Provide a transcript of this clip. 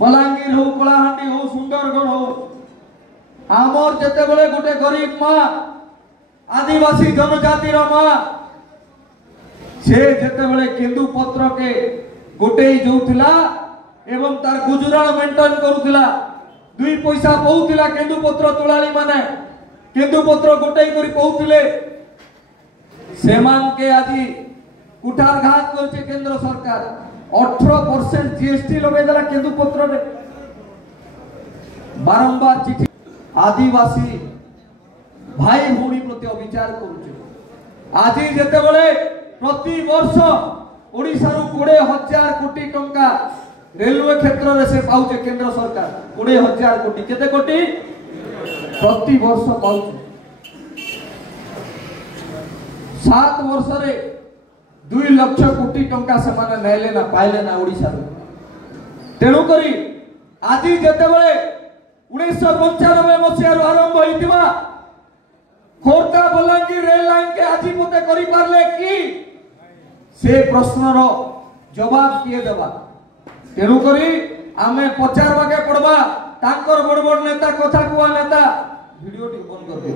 बलांगीर हो कलाहांडी हो सुंदरगढ़ हो आमर जेते बळे गोटे गरीब माँ आदिवासी जनजाति माँ से जेते बळे केंदु पत्र के गोटे जोउथिला एवं तार गुजराण मेंटेन करूथिला दुई पैसा पाउथिला केंदु पत्र तुलाली माने केंदु पत्र गोटे करी पाउथिले सेमान के आजी कुठारघात करছে केंद्र सरकार 18% जीएसटी लगे देला केंदु पत्र रे बारंबार चिठी आदिवासी भाई भूणी प्रति अविचार करूचे आजी जेते बळे प्रति वर्ष ओडिसा रु 20,000 कोटी टंका रेलवे क्षेत्र रे से पाउचे केंद्र सरकार 20,000 कोटी केते कोटी प्रति वर्ष पाउचे 7 वर्ष रे 2 लाख कोटी टंका से माने नैले ना पाइले ना ओडिसा रे तेणु करी आजी जेते बळे 1995 मसिया रु आरंभ होइतिबा खोर्धा बलांगीर रेल लाइन के आजी मते करि पारले की से प्रश्नर जवाब किए देबा तेणु करी आमे पचार वाके पड़बा तांकर बड़ बड़ नेता कथा कुआ नेता वीडियो टी बंद कर दे।